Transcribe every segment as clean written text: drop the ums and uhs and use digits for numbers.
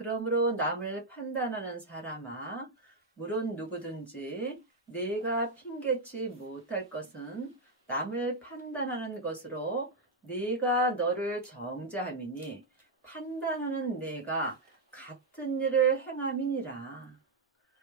그러므로 남을 판단하는 사람아, 물론 누구든지 네가 핑계치 못할 것은 남을 판단하는 것으로 네가 너를 정죄함이니 판단하는 네가 같은 일을 행함이니라.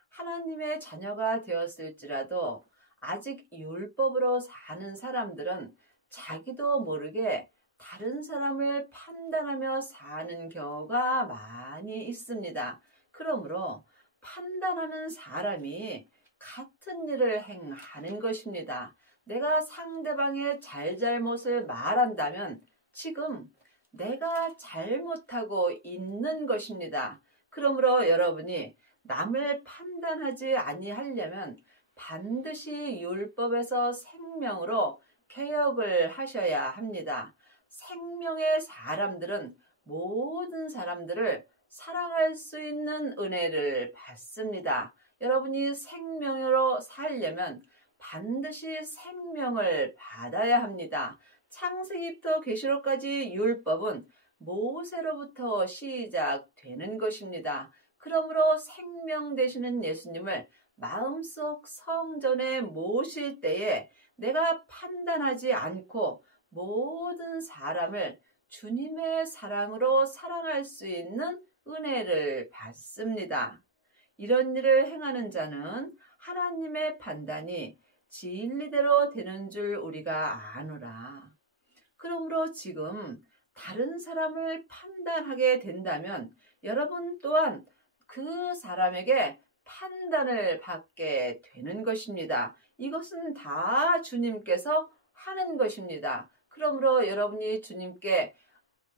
하나님의 자녀가 되었을지라도 아직 율법으로 사는 사람들은 자기도 모르게 다른 사람을 판단하며 사는 경우가 많이 있습니다. 그러므로 판단하는 사람이 같은 일을 행하는 것입니다. 내가 상대방의 잘잘못을 말한다면 지금 내가 잘못하고 있는 것입니다. 그러므로 여러분이 남을 판단하지 아니하려면 반드시 율법에서 생명으로 개혁을 하셔야 합니다. 생명의 사람들은 모든 사람들을 사랑할 수 있는 은혜를 받습니다. 여러분이 생명으로 살려면 반드시 생명을 받아야 합니다. 창세기부터 계시록까지 율법은 모세로부터 시작되는 것입니다. 그러므로 생명 되시는 예수님을 마음속 성전에 모실 때에 내가 판단하지 않고 모든 사람을 주님의 사랑으로 사랑할 수 있는 은혜를 받습니다. 이런 일을 행하는 자는 하나님의 판단이 진리대로 되는 줄 우리가 아노라. 그러므로 지금 다른 사람을 판단하게 된다면 여러분 또한 그 사람에게 판단을 받게 되는 것입니다. 이것은 다 주님께서 하는 것입니다. 그러므로 여러분이 주님께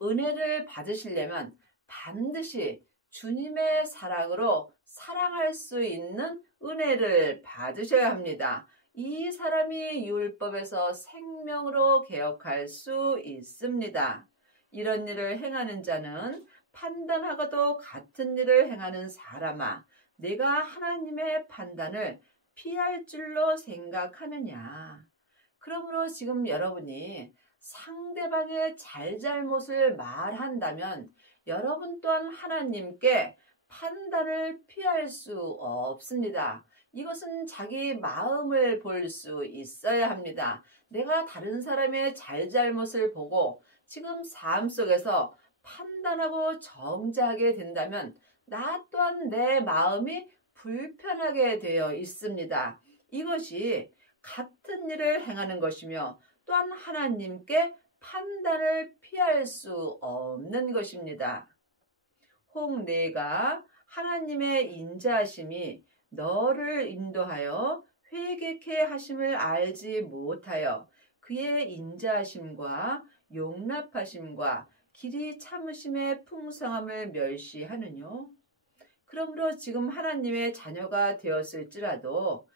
은혜를 받으시려면 반드시 주님의 사랑으로 사랑할 수 있는 은혜를 받으셔야 합니다. 이 사람이 율법에서 생명으로 개혁할 수 있습니다. 이런 일을 행하는 자는 판단하고도 같은 일을 행하는 사람아, 내가 하나님의 판단을 피할 줄로 생각하느냐. 그러므로 지금 여러분이 상대방의 잘잘못을 말한다면 여러분 또한 하나님께 판단을 피할 수 없습니다. 이것은 자기 마음을 볼 수 있어야 합니다. 내가 다른 사람의 잘잘못을 보고 지금 삶 속에서 판단하고 정죄하게 된다면 나 또한 내 마음이 불편하게 되어 있습니다. 이것이 같은 일을 행하는 것이며 또한 하나님께 판단을 피할 수 없는 것입니다. 혹 내가 하나님의 인자하심이 너를 인도하여 회개케 하심을 알지 못하여 그의 인자하심과 용납하심과 길이 참으심의 풍성함을 멸시하느뇨. 그러므로 지금 하나님의 자녀가 되었을지라도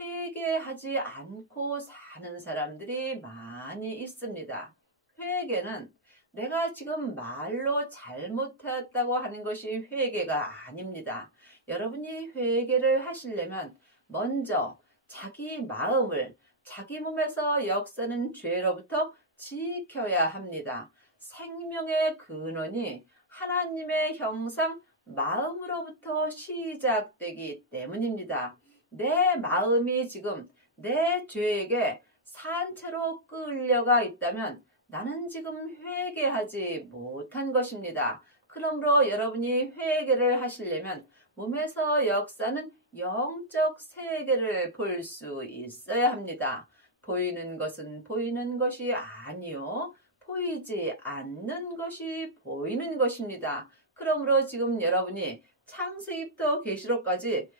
회개하지 않고 사는 사람들이 많이 있습니다. 회개는 내가 지금 말로 잘못했다고 하는 것이 회개가 아닙니다. 여러분이 회개를 하시려면 먼저 자기 마음을 자기 몸에서 역사는 죄로부터 지켜야 합니다. 생명의 근원이 하나님의 형상 마음으로부터 시작되기 때문입니다. 내 마음이 지금 내 죄에게 산채로 끌려가 있다면 나는 지금 회개하지 못한 것입니다. 그러므로 여러분이 회개를 하시려면 몸에서 역사는 영적 세계를 볼 수 있어야 합니다. 보이는 것은 보이는 것이 아니요 보이지 않는 것이 보이는 것입니다. 그러므로 지금 여러분이 창세기부터 계시록까지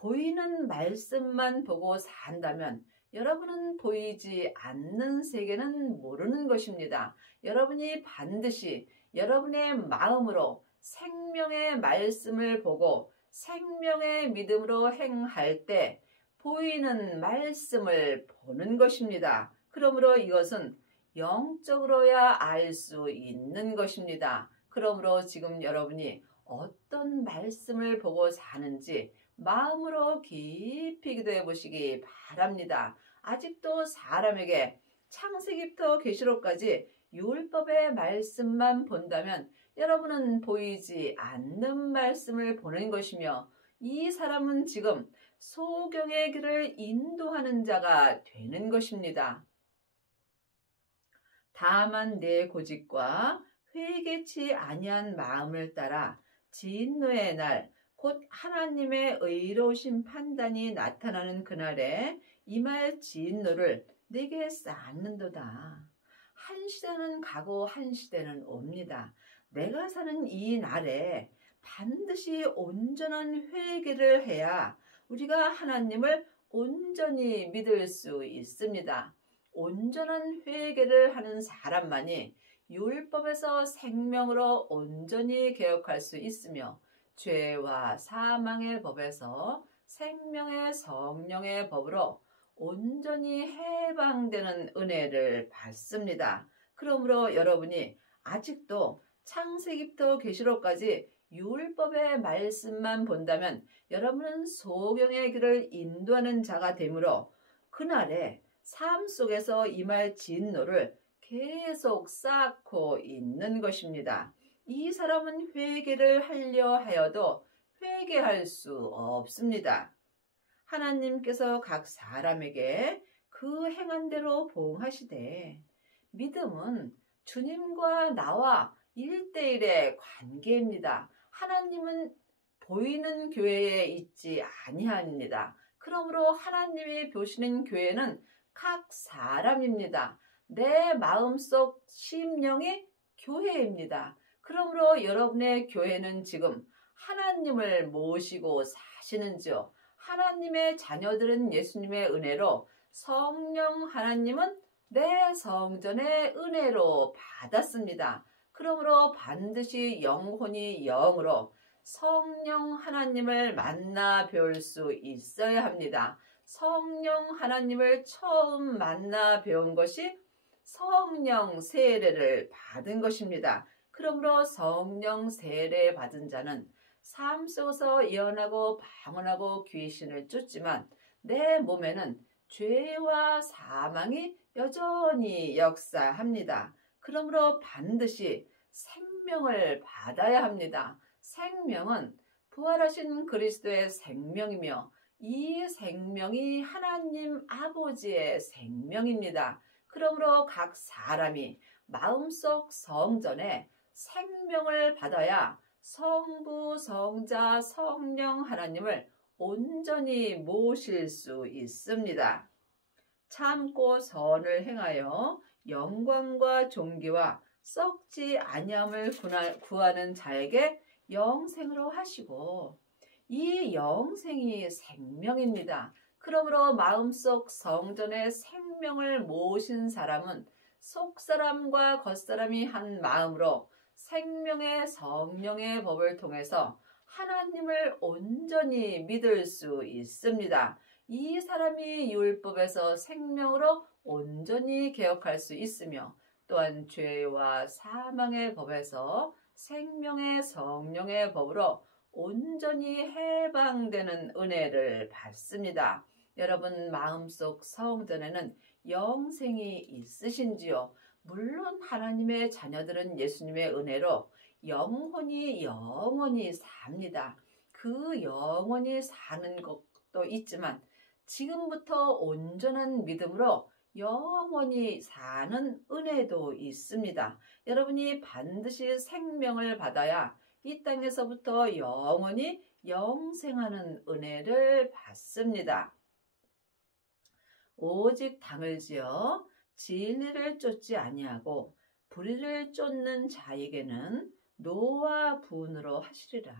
보이는 말씀만 보고 산다면 여러분은 보이지 않는 세계는 모르는 것입니다. 여러분이 반드시 여러분의 마음으로 생명의 말씀을 보고 생명의 믿음으로 행할 때 보이는 말씀을 보는 것입니다. 그러므로 이것은 영적으로야 알 수 있는 것입니다. 그러므로 지금 여러분이 어떤 말씀을 보고 사는지 마음으로 깊이 기도해 보시기 바랍니다. 아직도 사람에게 창세기부터 계시록까지 율법의 말씀만 본다면 여러분은 보이지 않는 말씀을 보낸 것이며 이 사람은 지금 소경의 길을 인도하는 자가 되는 것입니다. 다만 내 고집과 회개치 아니한 마음을 따라 진노의 날, 곧 하나님의 의로우신 판단이 나타나는 그날에 임할 진노를 내게 쌓는도다. 한 시대는 가고 한 시대는 옵니다. 내가 사는 이 날에 반드시 온전한 회개를 해야 우리가 하나님을 온전히 믿을 수 있습니다. 온전한 회개를 하는 사람만이 율법에서 생명으로 온전히 개혁할 수 있으며 죄와 사망의 법에서 생명의 성령의 법으로 온전히 해방되는 은혜를 받습니다. 그러므로 여러분이 아직도 창세기부터 계시록까지 율법의 말씀만 본다면 여러분은 소경의 길을 인도하는 자가 되므로 그날에 삶 속에서 임할 진노를 계속 쌓고 있는 것입니다. 이 사람은 회개를 하려 하여도 회개할 수 없습니다. 하나님께서 각 사람에게 그 행한 대로 보응하시되 믿음은 주님과 나와 1대1의 관계입니다. 하나님은 보이는 교회에 있지 아니합니다. 그러므로 하나님이 보시는 교회는 각 사람입니다. 내 마음속 심령이 교회입니다. 그러므로 여러분의 교회는 지금 하나님을 모시고 사시는지요? 하나님의 자녀들은 예수님의 은혜로 성령 하나님은 내 성전의 은혜로 받았습니다. 그러므로 반드시 영혼이 영으로 성령 하나님을 만나 배울 수 있어야 합니다. 성령 하나님을 처음 만나 배운 것이 성령 세례를 받은 것입니다. 그러므로 성령 세례 받은 자는 삶 속에서 예언하고 방언하고 귀신을 쫓지만 내 몸에는 죄와 사망이 여전히 역사합니다. 그러므로 반드시 생명을 받아야 합니다. 생명은 부활하신 그리스도의 생명이며 이 생명이 하나님 아버지의 생명입니다. 그러므로 각 사람이 마음속 성전에 생명을 받아야 성부, 성자, 성령 하나님을 온전히 모실 수 있습니다. 참고 선을 행하여 영광과 존귀와 썩지 아니함을 구하는 자에게 영생으로 하시고 이 영생이 생명입니다. 그러므로 마음속 성전에 생명을 모신 사람은 속사람과 겉사람이 한 마음으로 생명의 성령의 법을 통해서 하나님을 온전히 믿을 수 있습니다. 이 사람이 율법에서 생명으로 온전히 개혁할 수 있으며 또한 죄와 사망의 법에서 생명의 성령의 법으로 온전히 해방되는 은혜를 받습니다. 여러분 마음속 성전에는 영생이 있으신지요? 물론 하나님의 자녀들은 예수님의 은혜로 영혼이 영원히 삽니다. 그 영원히 사는 것도 있지만 지금부터 온전한 믿음으로 영원히 사는 은혜도 있습니다. 여러분이 반드시 생명을 받아야 이 땅에서부터 영원히 영생하는 은혜를 받습니다. 오직 당을 지어 진리를 쫓지 아니하고 불의를 쫓는 자에게는 노와 분으로 하시리라.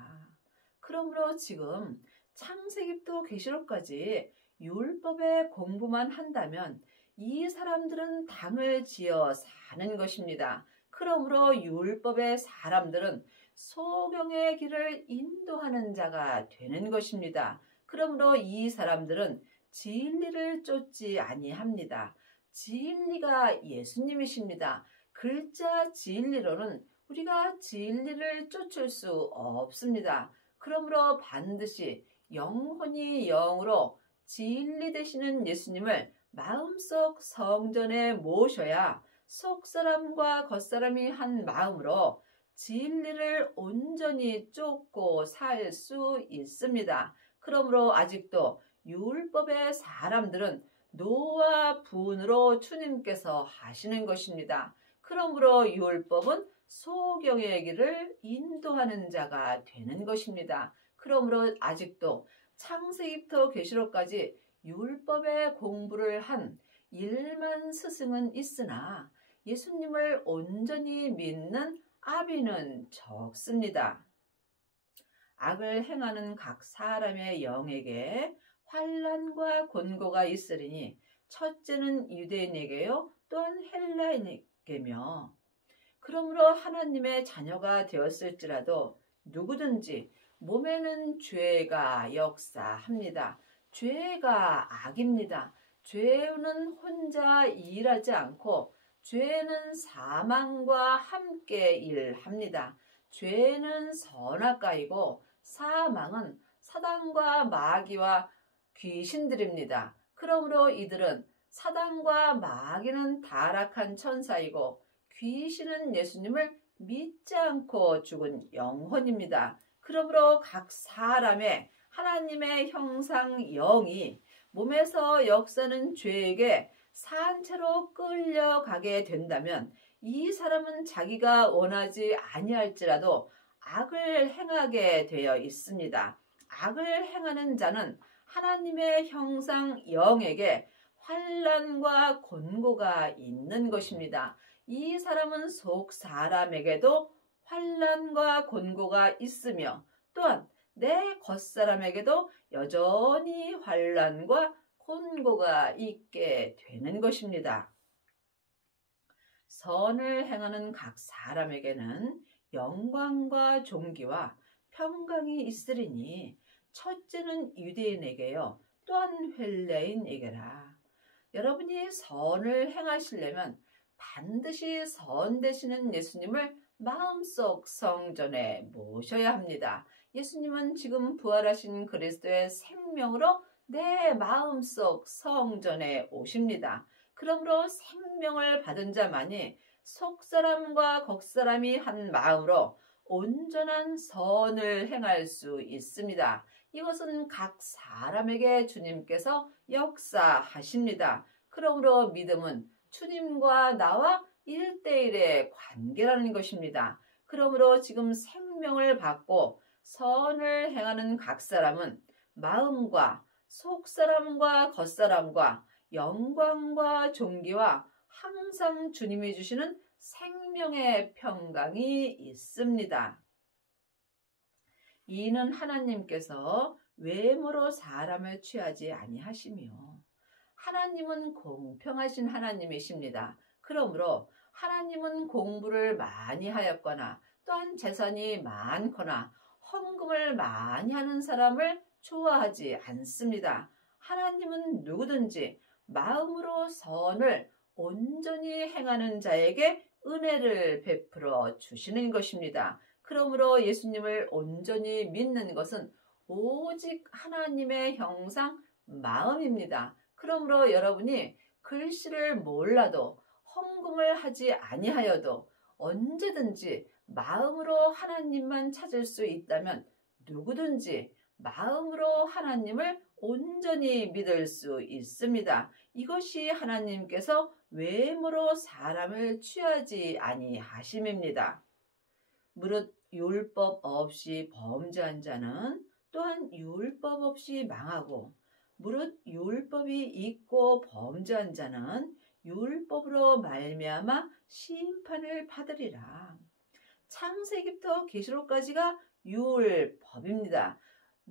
그러므로 지금 창세기부터 계시록까지 율법의 공부만 한다면 이 사람들은 당을 지어 사는 것입니다. 그러므로 율법의 사람들은 소경의 길을 인도하는 자가 되는 것입니다. 그러므로 이 사람들은 진리를 쫓지 아니합니다. 진리가 예수님이십니다. 글자 진리로는 우리가 진리를 쫓을 수 없습니다. 그러므로 반드시 영혼이 영으로 진리 되시는 예수님을 마음속 성전에 모셔야 속사람과 겉사람이 한 마음으로 진리를 온전히 쫓고 살 수 있습니다. 그러므로 아직도 율법의 사람들은 노와 분으로 주님께서 하시는 것입니다. 그러므로 율법은 소경의 길을 인도하는 자가 되는 것입니다. 그러므로 아직도 창세기부터 계시록까지 율법의 공부를 한 1만 스승은 있으나 예수님을 온전히 믿는 아비는 적습니다. 악을 행하는 각 사람의 영에게 환난과 곤고가 있으리니 첫째는 유대인에게요 또한 헬라인에게며 그러므로 하나님의 자녀가 되었을지라도 누구든지 몸에는 죄가 역사합니다. 죄가 악입니다. 죄는 혼자 일하지 않고 죄는 사망과 함께 일합니다. 죄는 선악과이고 사망은 사단과 마귀와 귀신들입니다. 그러므로 이들은 사단과 마귀는 타락한 천사이고 귀신은 예수님을 믿지 않고 죽은 영혼입니다. 그러므로 각 사람의 하나님의 형상 영이 몸에서 역사는 죄에게 산채로 끌려가게 된다면 이 사람은 자기가 원하지 아니할지라도 악을 행하게 되어 있습니다. 악을 행하는 자는 하나님의 형상 영에게 환난과 곤고가 있는 것입니다. 이 사람은 속 사람에게도 환난과 곤고가 있으며 또한 내 겉사람에게도 여전히 환난과 곤고가 있게 되는 것입니다. 선을 행하는 각 사람에게는 영광과 존귀와 평강이 있으리니 첫째는 유대인에게요 또한 헬라인에게라. 여러분이 선을 행하시려면 반드시 선 되시는 예수님을 마음속 성전에 모셔야 합니다. 예수님은 지금 부활하신 그리스도의 생명으로 내 마음속 성전에 오십니다. 그러므로 생명을 받은 자만이 속사람과 겉사람이 한 마음으로 온전한 선을 행할 수 있습니다. 이것은 각 사람에게 주님께서 역사하십니다. 그러므로 믿음은 주님과 나와 1대1의 관계라는 것입니다. 그러므로 지금 생명을 받고 선을 행하는 각 사람은 마음과 속사람과 겉사람과 영광과 존귀와 항상 주님이 주시는 생명의 평강이 있습니다. 이는 하나님께서 외모로 사람을 취하지 아니하시며 하나님은 공평하신 하나님이십니다. 그러므로 하나님은 공부를 많이 하였거나 또한 재산이 많거나 헌금을 많이 하는 사람을 좋아하지 않습니다. 하나님은 누구든지 마음으로 선을 온전히 행하는 자에게 은혜를 베풀어 주시는 것입니다. 그러므로 예수님을 온전히 믿는 것은 오직 하나님의 형상 마음입니다. 그러므로 여러분이 글씨를 몰라도 헌금을 하지 아니하여도 언제든지 마음으로 하나님만 찾을 수 있다면 누구든지 마음으로 하나님을 온전히 믿을 수 있습니다. 이것이 하나님께서 외모로 사람을 취하지 아니하심입니다. 무릇 율법 없이 범죄한 자는 또한 율법 없이 망하고 무릇 율법이 있고 범죄한 자는 율법으로 말미암아 심판을 받으리라. 창세기부터 계시록까지가 율법입니다.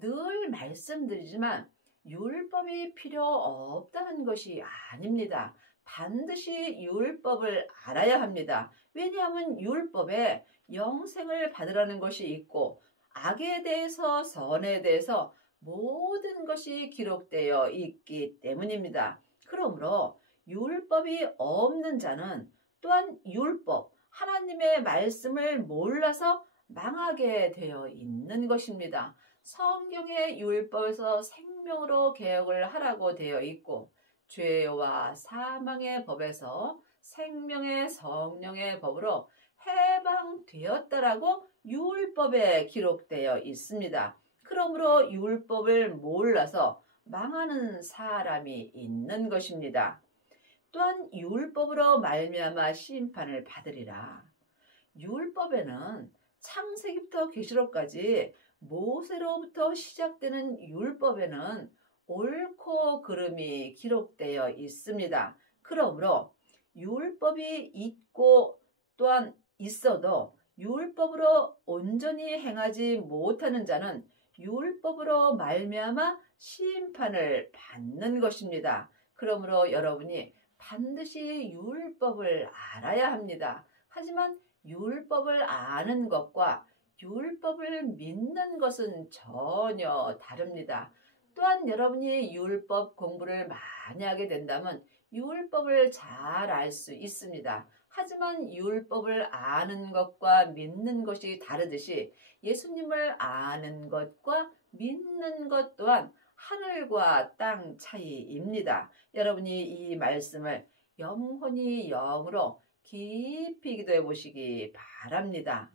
늘 말씀드리지만 율법이 필요 없다는 것이 아닙니다. 반드시 율법을 알아야 합니다. 왜냐하면 율법에 영생을 받으라는 것이 있고 악에 대해서 선에 대해서 모든 것이 기록되어 있기 때문입니다. 그러므로 율법이 없는 자는 또한 율법, 하나님의 말씀을 몰라서 망하게 되어 있는 것입니다. 성경의 율법에서 생명으로 개혁을 하라고 되어 있고 죄와 사망의 법에서 생명의 성령의 법으로 해방되었다라고 율법에 기록되어 있습니다. 그러므로 율법을 몰라서 망하는 사람이 있는 것입니다. 또한 율법으로 말미암아 심판을 받으리라. 율법에는 창세기부터 계시록까지 모세로부터 시작되는 율법에는 옳고 그름이 기록되어 있습니다. 그러므로 율법이 있고 또한 있어도 율법으로 온전히 행하지 못하는 자는 율법으로 말미암아 심판을 받는 것입니다. 그러므로 여러분이 반드시 율법을 알아야 합니다. 하지만 율법을 아는 것과 율법을 믿는 것은 전혀 다릅니다. 또한 여러분이 율법 공부를 많이 하게 된다면 율법을 잘 알 수 있습니다. 하지만 율법을 아는 것과 믿는 것이 다르듯이 예수님을 아는 것과 믿는 것 또한 하늘과 땅 차이입니다. 여러분이 이 말씀을 영혼이 영으로 깊이 기도해 보시기 바랍니다.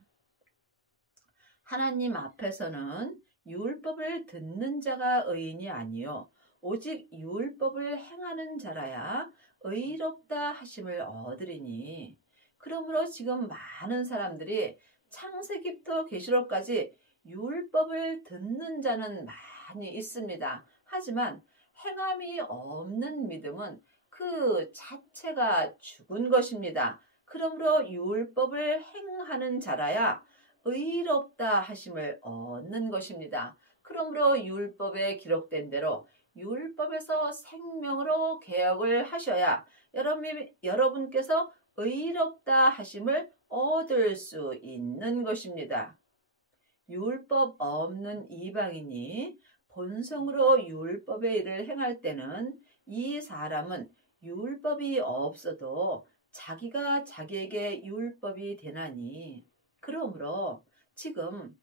하나님 앞에서는 율법을 듣는 자가 의인이 아니요 오직 율법을 행하는 자라야 의롭다 하심을 얻으리니. 그러므로 지금 많은 사람들이 창세기부터 계시록까지 율법을 듣는 자는 많이 있습니다. 하지만 행함이 없는 믿음은 그 자체가 죽은 것입니다. 그러므로 율법을 행하는 자라야 의롭다 하심을 얻는 것입니다. 그러므로 율법에 기록된 대로 율법에서 생명으로 개혁을 하셔야 여러분께서 의롭다 하심을 얻을 수 있는 것입니다. 율법 없는 이방인이 본성으로 율법의 일을 행할 때는 이 사람은 율법이 없어도 자기가 자기에게 율법이 되나니. 그러므로 지금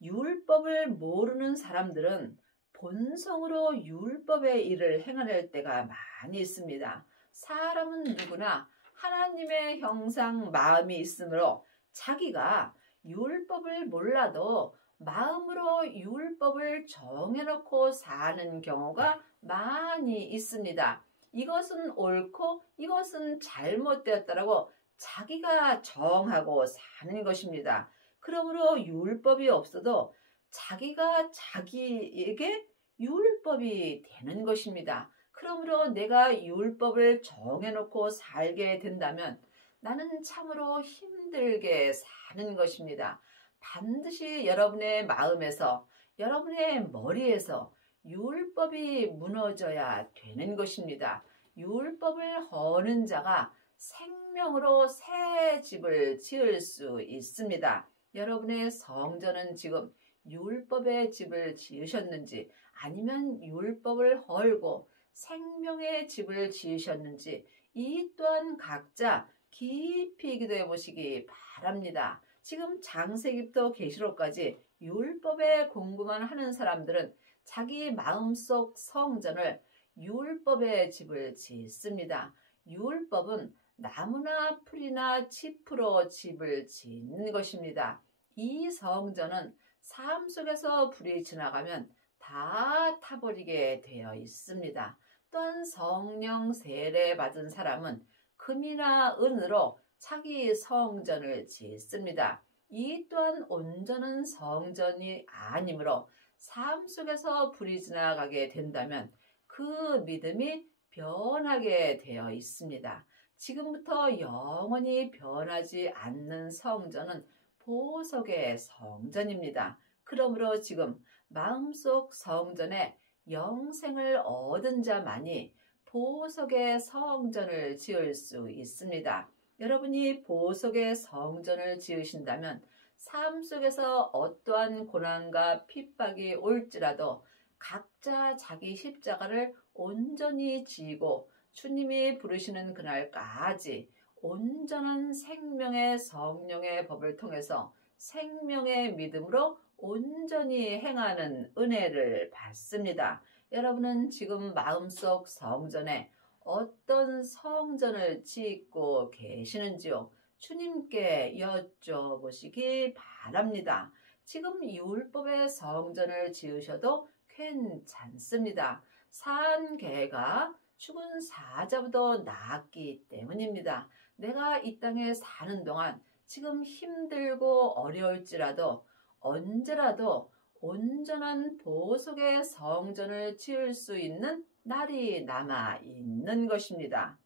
율법을 모르는 사람들은 본성으로 율법의 일을 행할 때가 많이 있습니다. 사람은 누구나 하나님의 형상 마음이 있으므로 자기가 율법을 몰라도 마음으로 율법을 정해놓고 사는 경우가 많이 있습니다. 이것은 옳고 이것은 잘못되었다라고 자기가 정하고 사는 것입니다. 그러므로 율법이 없어도 자기가 자기에게 율법이 되는 것입니다. 그러므로 내가 율법을 정해놓고 살게 된다면 나는 참으로 힘들게 사는 것입니다. 반드시 여러분의 마음에서, 여러분의 머리에서 율법이 무너져야 되는 것입니다. 율법을 허는 자가 생명으로 새 집을 지을 수 있습니다. 여러분의 성전은 지금 율법의 집을 지으셨는지 아니면 율법을 헐고 생명의 집을 지으셨는지 이 또한 각자 깊이 기도해 보시기 바랍니다. 지금 창세기부터 계시록까지 율법의 공부만 하는 사람들은 자기 마음속 성전을 율법의 집을 짓습니다. 율법은 나무나 풀이나 짚으로 집을 짓는 것입니다. 이 성전은 삶 속에서 불이 지나가면 다 타버리게 되어 있습니다. 또한 성령 세례 받은 사람은 금이나 은으로 자기 성전을 짓습니다. 이 또한 온전한 성전이 아니므로 삶 속에서 불이 지나가게 된다면 그 믿음이 변하게 되어 있습니다. 지금부터 영원히 변하지 않는 성전은 보석의 성전입니다. 그러므로 지금 마음속 성전에 영생을 얻은 자만이 보석의 성전을 지을 수 있습니다. 여러분이 보석의 성전을 지으신다면 삶 속에서 어떠한 고난과 핍박이 올지라도 각자 자기 십자가를 온전히 지고 주님이 부르시는 그날까지 온전한 생명의 성령의 법을 통해서 생명의 믿음으로 온전히 행하는 은혜를 받습니다. 여러분은 지금 마음속 성전에 어떤 성전을 짓고 계시는지요? 주님께 여쭤보시기 바랍니다. 지금 율법의 성전을 지으셔도 괜찮습니다. 산 개가 죽은 사자보다 낫기 때문입니다. 내가 이 땅에 사는 동안 지금 힘들고 어려울지라도 언제라도 온전한 보석의 성전을 지을 수 있는 날이 남아 있는 것입니다.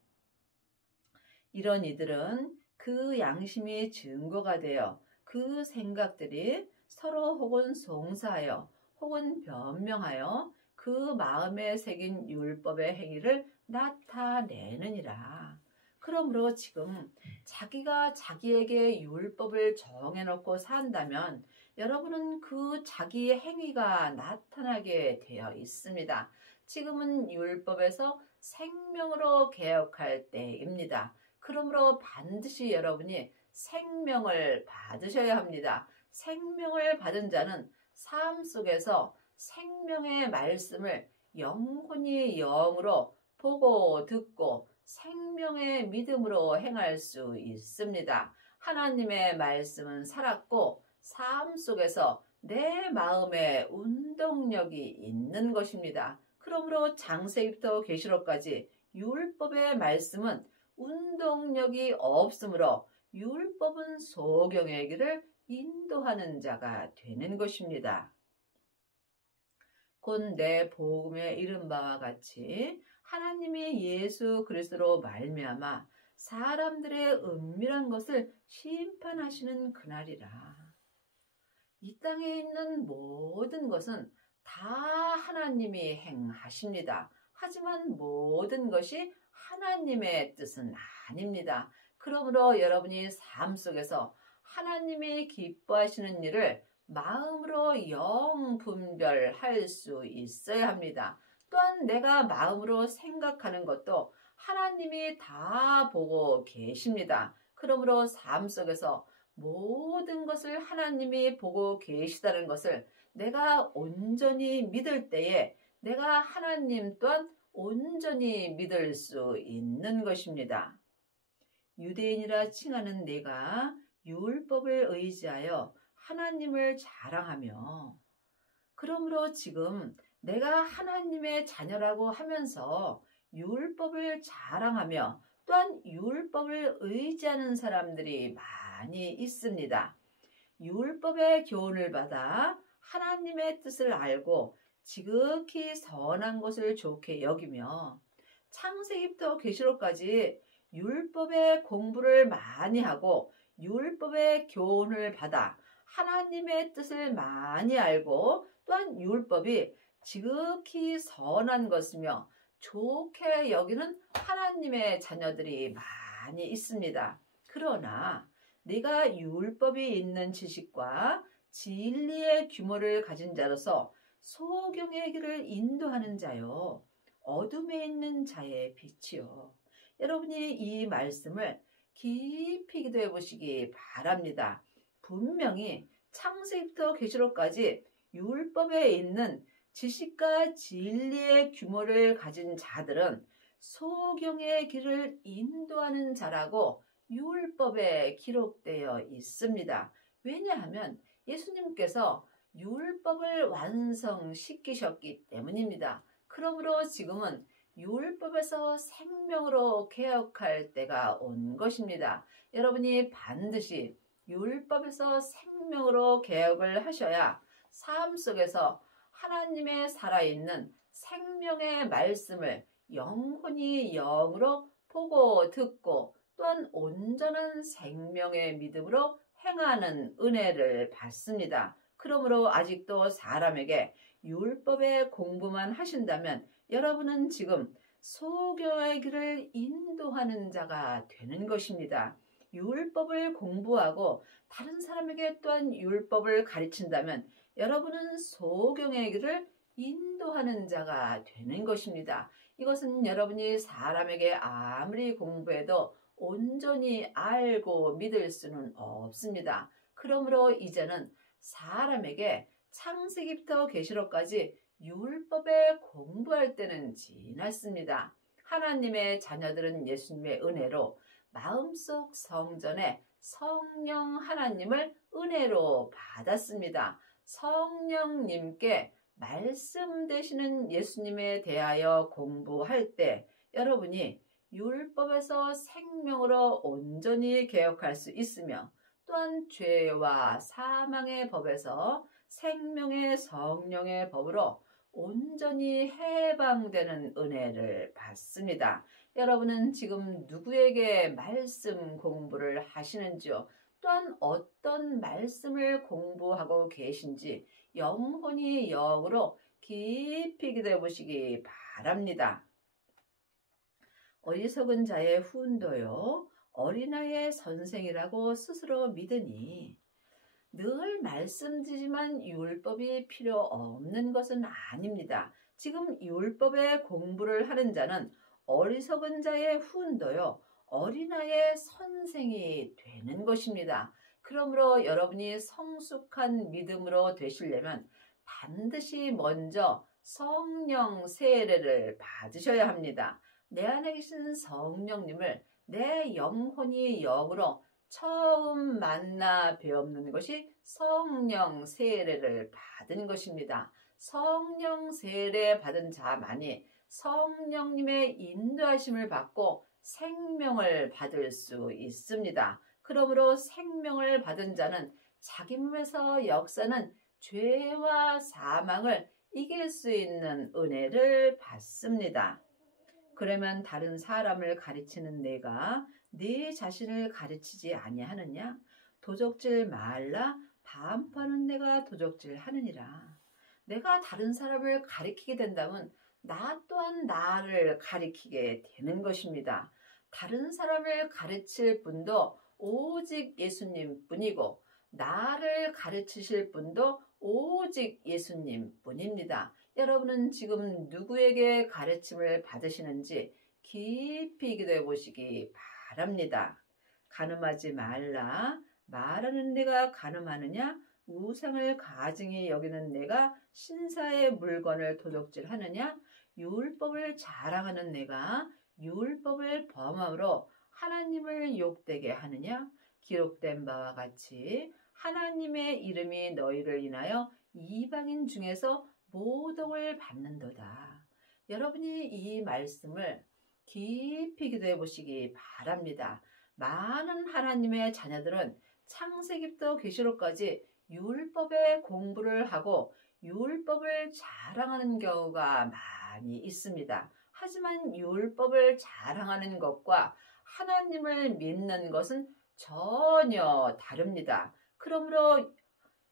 이런 이들은 그 양심이 증거가 되어 그 생각들이 서로 혹은 송사하여 혹은 변명하여 그 마음에 새긴 율법의 행위를 나타내느니라. 그러므로 지금 자기가 자기에게 율법을 정해놓고 산다면 여러분은 그 자기의 행위가 나타나게 되어 있습니다. 지금은 율법에서 생명으로 개혁할 때입니다. 그러므로 반드시 여러분이 생명을 받으셔야 합니다. 생명을 받은 자는 삶 속에서 생명의 말씀을 영혼이 영으로 보고 듣고 생명의 믿음으로 행할 수 있습니다. 하나님의 말씀은 살았고 삶 속에서 내 마음에 운동력이 있는 것입니다. 그러므로 창세기부터 계시록까지 율법의 말씀은 운동력이 없으므로 율법은 소경의 길을 인도하는 자가 되는 것입니다. 곧 내 복음에 이른 바와 같이 하나님이 예수 그리스도로 말미암아 사람들의 은밀한 것을 심판하시는 그날이라. 이 땅에 있는 모든 것은 다 하나님이 행하십니다. 하지만 모든 것이 하나님의 뜻은 아닙니다. 그러므로 여러분이 삶 속에서 하나님이 기뻐하시는 일을 마음으로 영 분별할 수 있어야 합니다. 또한 내가 마음으로 생각하는 것도 하나님이 다 보고 계십니다. 그러므로 삶 속에서 모든 것을 하나님이 보고 계시다는 것을 내가 온전히 믿을 때에 내가 하나님 또한 온전히 믿을 수 있는 것입니다. 유대인이라 칭하는 내가 율법을 의지하여 하나님을 자랑하며, 그러므로 지금 내가 하나님의 자녀라고 하면서 율법을 자랑하며 또한 율법을 의지하는 사람들이 많이 있습니다. 율법의 교훈을 받아 하나님의 뜻을 알고 지극히 선한 것을 좋게 여기며 창세기부터 계시록까지 율법의 공부를 많이 하고 율법의 교훈을 받아 하나님의 뜻을 많이 알고 또한 율법이 지극히 선한 것이며 좋게 여기는 하나님의 자녀들이 많이 있습니다. 그러나 네가 율법이 있는 지식과 진리의 규모를 가진 자로서 소경의 길을 인도하는 자요, 어둠에 있는 자의 빛이요. 여러분이 이 말씀을 깊이 기도해 보시기 바랍니다. 분명히 창세기부터 계시록까지 율법에 있는 지식과 진리의 규모를 가진 자들은 소경의 길을 인도하는 자라고 율법에 기록되어 있습니다. 왜냐하면 예수님께서 율법을 완성시키셨기 때문입니다. 그러므로 지금은 율법에서 생명으로 개혁할 때가 온 것입니다. 여러분이 반드시 율법에서 생명으로 개혁을 하셔야 삶 속에서 하나님의 살아있는 생명의 말씀을 영혼이 영으로 보고 듣고 또한 온전한 생명의 믿음으로 행하는 은혜를 받습니다. 그러므로 아직도 사람에게 율법의 공부만 하신다면 여러분은 지금 소경의 길을 인도하는 자가 되는 것입니다. 율법을 공부하고 다른 사람에게 또한 율법을 가르친다면 여러분은 소경의 길을 인도하는 자가 되는 것입니다. 이것은 여러분이 사람에게 아무리 공부해도 온전히 알고 믿을 수는 없습니다. 그러므로 이제는 사람에게 창세기부터 계시록까지 율법에 공부할 때는 지났습니다. 하나님의 자녀들은 예수님의 은혜로 마음속 성전에 성령 하나님을 은혜로 받았습니다. 성령님께 말씀 되시는 예수님에 대하여 공부할 때 여러분이 율법에서 생명으로 온전히 개혁할 수 있으며 또한 죄와 사망의 법에서 생명의 성령의 법으로 온전히 해방되는 은혜를 받습니다. 여러분은 지금 누구에게 말씀 공부를 하시는지요? 또한 어떤 말씀을 공부하고 계신지 영혼이 영으로 깊이 기도해 보시기 바랍니다. 어리석은 자의 훈도요 어린아이의 선생이라고 스스로 믿으니 늘 말씀드리지만 율법이 필요 없는 것은 아닙니다. 지금 율법의 공부를 하는 자는 어리석은 자의 훈도요 어린아이의 선생이 되는 것입니다. 그러므로 여러분이 성숙한 믿음으로 되시려면 반드시 먼저 성령 세례를 받으셔야 합니다. 내 안에 계신 성령님을 내 영혼이 영으로 처음 만나 배우는 것이 성령 세례를 받은 것입니다. 성령 세례 받은 자만이 성령님의 인도하심을 받고 생명을 받을 수 있습니다. 그러므로 생명을 받은 자는 자기 몸에서 역사는 죄와 사망을 이길 수 있는 은혜를 받습니다. 그러면 다른 사람을 가르치는 내가 네 자신을 가르치지 아니하느냐? 도적질 말라 반파는 내가 도적질 하느니라. 내가 다른 사람을 가르치게 된다면 나 또한 나를 가르치게 되는 것입니다. 다른 사람을 가르칠 분도 오직 예수님 뿐이고 나를 가르치실 분도 오직 예수님 뿐입니다. 여러분은 지금 누구에게 가르침을 받으시는지 깊이 기도해 보시기 바랍니다. 간음하지 말라. 말하는 내가 간음하느냐? 우상을 가증히 여기는 내가 신사의 물건을 도적질하느냐? 율법을 자랑하는 내가 율법을 범함으로 하나님을 욕되게 하느냐? 기록된 바와 같이 하나님의 이름이 너희를 인하여 이방인 중에서 모독을 받는도다. 여러분이 이 말씀을 깊이 기도해 보시기 바랍니다. 많은 하나님의 자녀들은 창세기부터 계시록까지 율법의 공부를 하고 율법을 자랑하는 경우가 많이 있습니다. 하지만 율법을 자랑하는 것과 하나님을 믿는 것은 전혀 다릅니다. 그러므로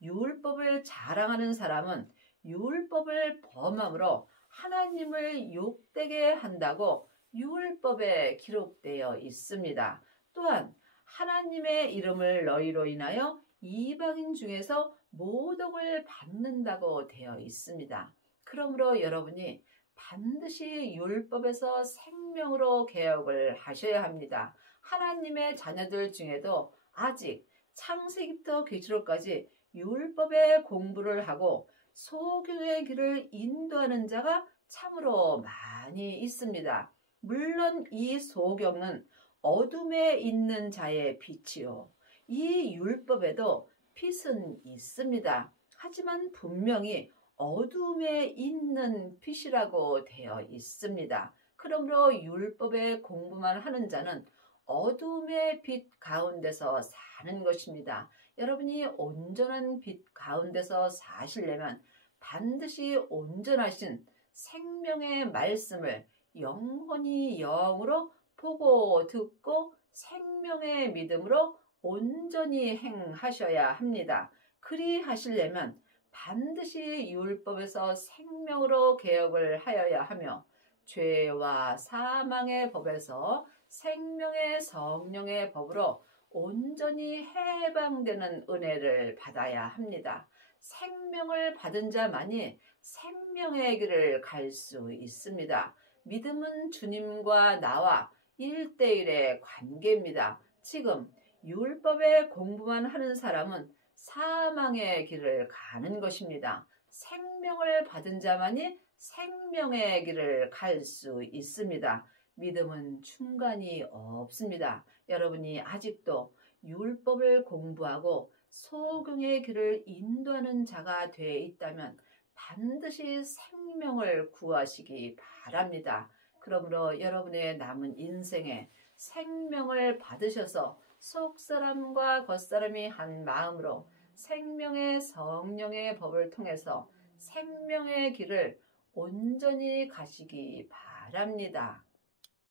율법을 자랑하는 사람은 율법을 범함으로 하나님을 욕되게 한다고 율법에 기록되어 있습니다. 또한 하나님의 이름을 너희로 인하여 이방인 중에서 모독을 받는다고 되어 있습니다. 그러므로 여러분이 반드시 율법에서 생명으로 개혁을 하셔야 합니다. 하나님의 자녀들 중에도 아직 창세기부터 계시록까지 율법의 공부를 하고 소교의 길을 인도하는 자가 참으로 많이 있습니다. 물론 이 소경은 어둠에 있는 자의 빛이요. 이 율법에도 빛은 있습니다. 하지만 분명히 어둠에 있는 빛이라고 되어 있습니다. 그러므로 율법의 공부만 하는 자는 어둠의 빛 가운데서 사는 것입니다. 여러분이 온전한 빛 가운데서 사시려면 반드시 온전하신 생명의 말씀을 영혼이 영으로 보고 듣고 생명의 믿음으로 온전히 행하셔야 합니다. 그리 하시려면 반드시 율법에서 생명으로 개혁을 하여야 하며 죄와 사망의 법에서 생명의 성령의 법으로 온전히 해방되는 은혜를 받아야 합니다. 생명을 받은 자만이 생명의 길을 갈 수 있습니다. 믿음은 주님과 나와 1:1의 관계입니다. 지금 율법의 공부만 하는 사람은 사망의 길을 가는 것입니다. 생명을 받은 자만이 생명의 길을 갈 수 있습니다. 믿음은 중간이 없습니다. 여러분이 아직도 율법을 공부하고 소경의 길을 인도하는 자가 되어 있다면 반드시 생명을 구하시기 바랍니다. 그러므로 여러분의 남은 인생에 생명을 받으셔서 속사람과 겉사람이 한 마음으로 생명의 성령의 법을 통해서 생명의 길을 온전히 가시기 바랍니다.